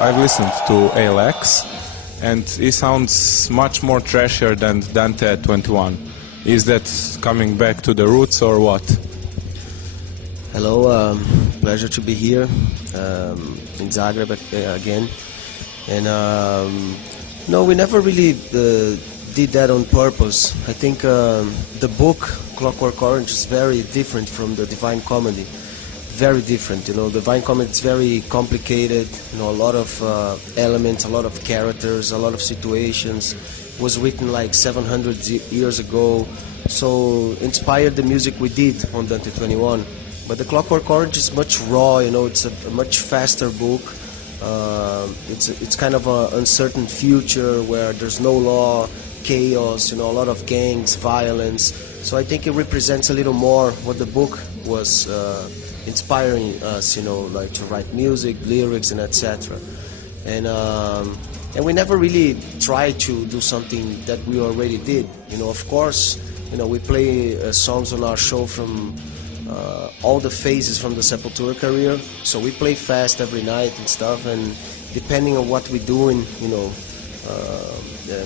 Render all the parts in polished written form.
I've listened to ALX, and he sounds much more trashier than Dante at 21. Is that coming back to the roots or what? Hello, pleasure to be here in Zagreb again. And no, we never really did that on purpose. I think the book Clockwork Orange is very different from the Divine Comedy. Very different, you know. The Divine Comedy is very complicated, you know, a lot of elements, a lot of characters, a lot of situations. It was written like 700 years ago, so inspired the music we did on Dante 21. But the Clockwork Orange is much raw, you know. It's a much faster book. It's kind of an uncertain future where there's no law, chaos, you know, a lot of gangs, violence. So I think it represents a little more what the book was inspiring us, you know, like to write music, lyrics, and etc. And we never really tried to do something that we already did. You know, of course, you know, we play songs on our show from all the phases from the Sepultura career. So we play fast every night and stuff, and depending on what we're doing, you know,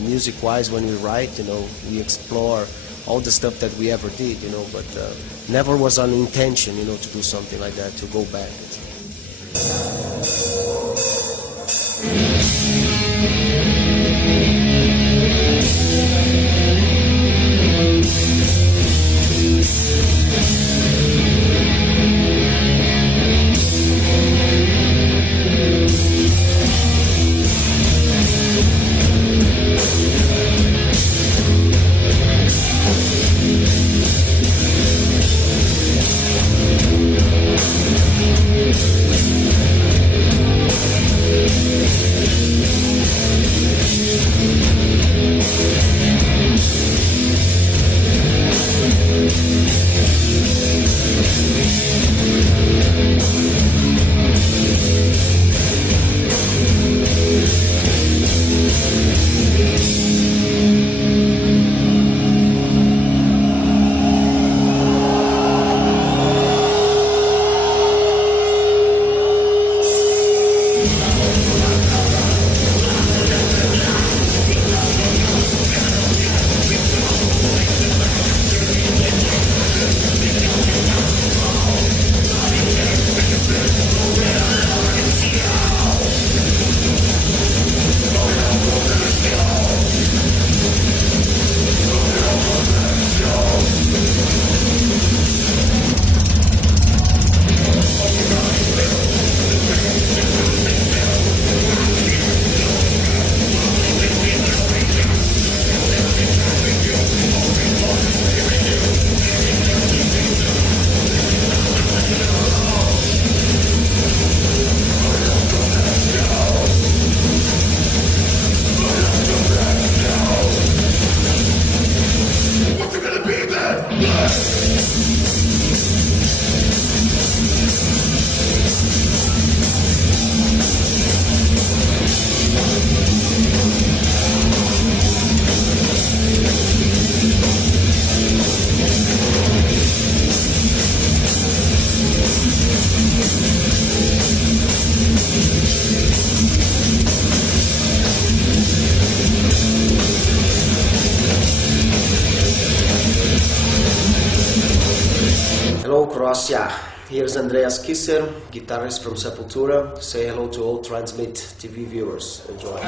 music-wise, when we write, you know, we explore all the stuff that we ever did, you know, but never was an intention, you know, to do something like that, to go back. Hello Croatia, here's Andreas Kisser, guitarist from Sepultura. Say hello to all Transmit TV viewers. Enjoy.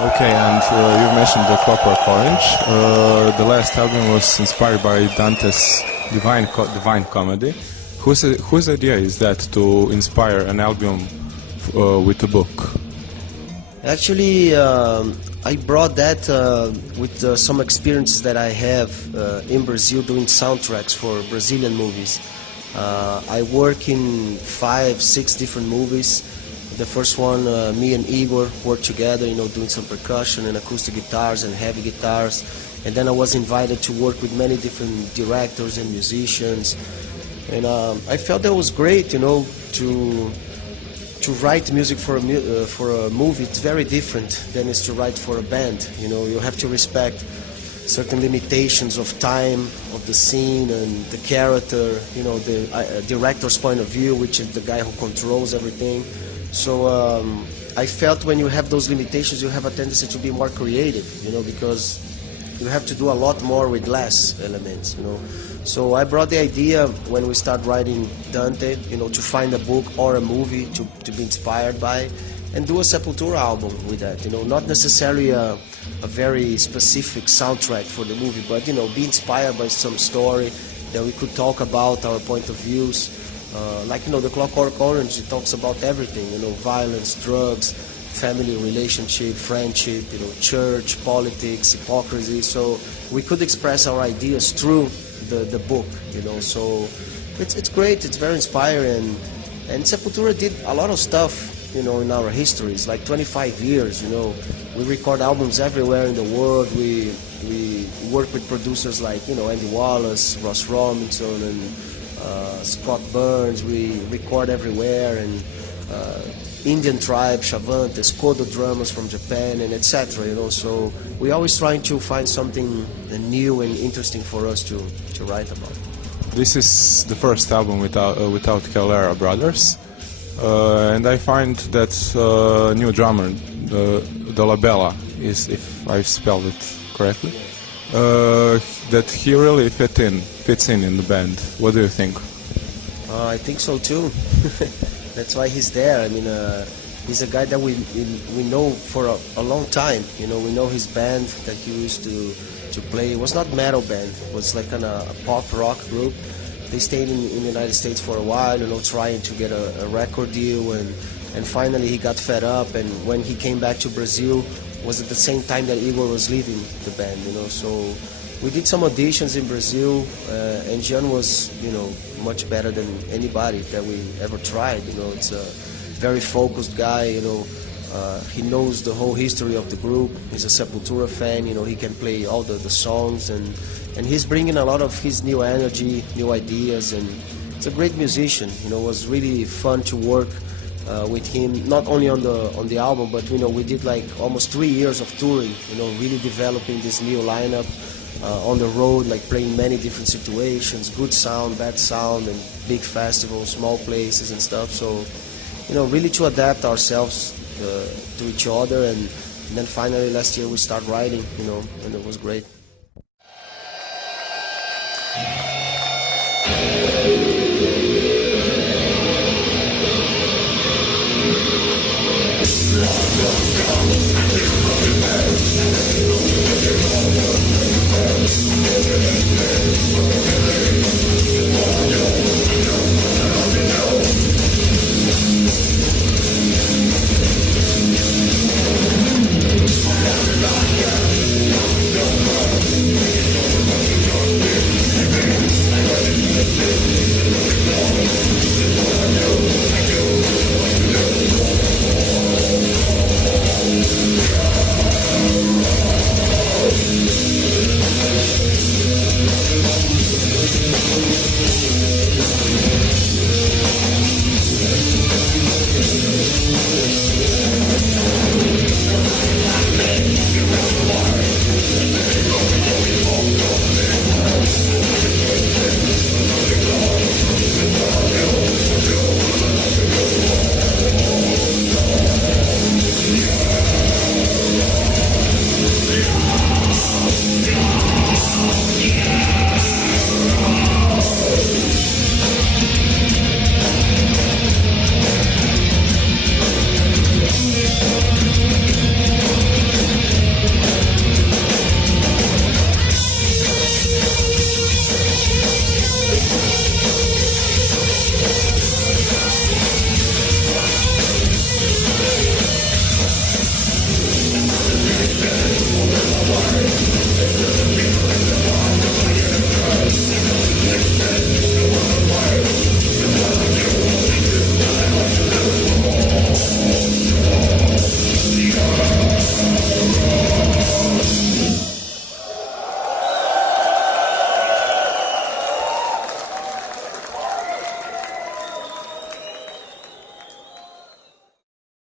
Okay, and you mentioned the Clockwork Orange. The last album was inspired by Dante's Divine Comedy. Whose idea is that to inspire an album with a book? Actually, I brought that with some experiences that I have in Brazil doing soundtracks for Brazilian movies. I work in 5, 6 different movies. The first one, me and Igor worked together, doing some percussion and acoustic guitars and heavy guitars. And then I was invited to work with many different directors and musicians. And I felt that was great, to write music for a movie. It's very different than it's to write for a band. You have to respect certain limitations of time, of the scene, and the character. The director's point of view, which is the guy who controls everything. So I felt when you have those limitations, you have a tendency to be more creative. Because you have to do a lot more with less elements. So I brought the idea when we start writing Dante, to find a book or a movie to be inspired by, and do a Sepultura album with that. Not necessarily a very specific soundtrack for the movie, but be inspired by some story that we could talk about our point of views. Like the Clockwork Orange, it talks about everything. Violence, drugs, family relationship, friendship, church, politics, hypocrisy. So we could express our ideas through the book, so it's great, it's very inspiring, and Sepultura did a lot of stuff, in our histories, like 25 years, we record albums everywhere in the world, we work with producers like, Andy Wallace, Ross Robinson, and Scott Burns, we record everywhere, and Indian tribe, Shavantes, Kodo drummers from Japan, and etc. So we're always trying to find something new and interesting for us to write about. This is the first album without Calera brothers, and I find that new drummer, the La Bella, is, if I spelled it correctly, that he really fits in the band. What do you think? I think so too. That's why he's there. I mean, he's a guy that we know for a long time. We know his band that he used to play. It was not metal band. It was like a pop rock group. They stayed in the United States for a while, trying to get a record deal, and finally he got fed up. And when he came back to Brazil, was at the same time that Igor was leaving the band. So we did some auditions in Brazil, and Jean was, much better than anybody that we ever tried. It's a very focused guy. He knows the whole history of the group. He's a Sepultura fan. He can play all the songs, and he's bringing a lot of his new energy, new ideas, and it's a great musician. It was really fun to work with him, not only on the album, but we did like almost 3 years of touring. Really developing this new lineup. On the road, like playing many different situations, good sound, bad sound, and big festivals, small places and stuff. So, really to adapt ourselves to each other, and then finally last year we start writing, and it was great.